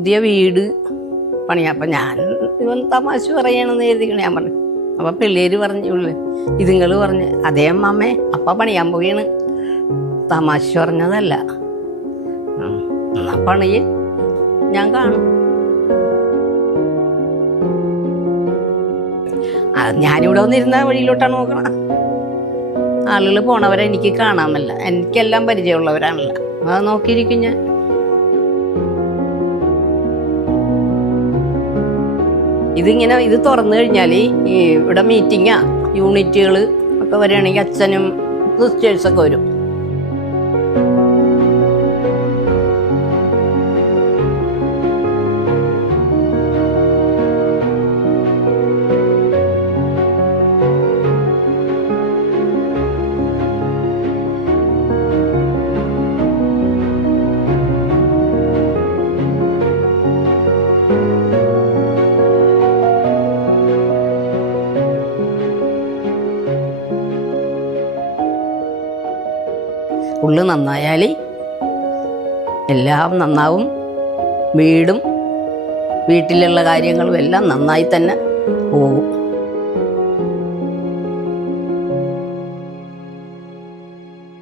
പുതിയ വീട് പണിയാ. അപ്പം ഞാൻ ഇവൻ തമാശ പറയണമെന്ന് എഴുതിക്കണേ. ഞാൻ പറഞ്ഞു. അപ്പം പിള്ളേര് പറഞ്ഞു, ഇതുങ്ങൾ പറഞ്ഞ് അതേ അമ്മേ അപ്പം പണിയാൻ പോവുകയാണ്, തമാശ പറഞ്ഞതല്ല. എന്നാ പണിയെ ഞാൻ കാണും. ഞാനിവിടെ വന്നിരുന്ന വഴിയിലോട്ടാണ് നോക്കണം. ആളുകൾ പോണവരെ എനിക്ക് കാണാമല്ല, എനിക്കെല്ലാം പരിചയമുള്ളവരാണല്ല, അത് നോക്കിയിരിക്കും ഞാൻ. ഇതിങ്ങനെ ഇത് തുറന്നു കഴിഞ്ഞാൽ ഈ ഇവിടെ മീറ്റിങ്ങാ യൂണിറ്റുകൾ ഒക്കെ വരികയാണെങ്കിൽ അച്ഛനും സിസ്റ്റേഴ്സൊക്കെ വരും. ഉള്ളു നന്നായാൽ എല്ലാം നന്നാവും. വീടും വീട്ടിലുള്ള കാര്യങ്ങളും എല്ലാം നന്നായി തന്നെ പോകും.